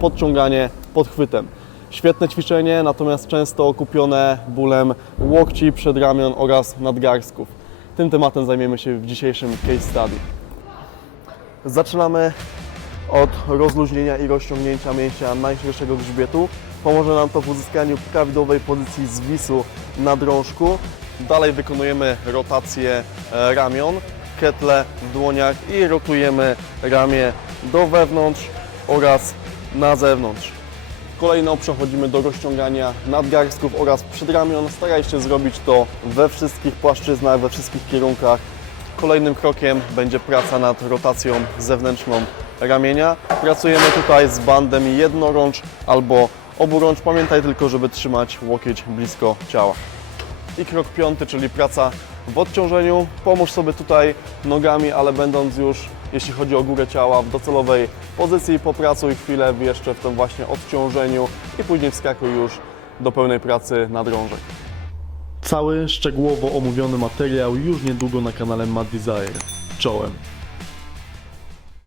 podciąganie podchwytem. Świetne ćwiczenie, natomiast często okupione bólem łokci, przedramion oraz nadgarstków. Tym tematem zajmiemy się w dzisiejszym case study. Zaczynamy od rozluźnienia i rozciągnięcia mięśnia najszerszego grzbietu. Pomoże nam to w uzyskaniu prawidłowej pozycji zwisu na drążku. Dalej wykonujemy rotację e, ramion, ketle w dłoniach i rotujemy ramię do wewnątrz oraz na zewnątrz. Kolejno przechodzimy do rozciągania nadgarstków oraz przedramion. Staraj się zrobić to we wszystkich płaszczyznach, we wszystkich kierunkach. Kolejnym krokiem będzie praca nad rotacją zewnętrzną ramienia. Pracujemy tutaj z bandem jednorącz albo oburącz. Pamiętaj tylko, żeby trzymać łokieć blisko ciała. I krok piąty, czyli praca w odciążeniu. Pomóż sobie tutaj nogami, ale będąc już, jeśli chodzi o górę ciała, w docelowej pozycji, popracuj chwilę jeszcze w tym właśnie odciążeniu i później wskakuj już do pełnej pracy na drążek. Cały szczegółowo omówiony materiał już niedługo na kanale Mad Desire. Czołem!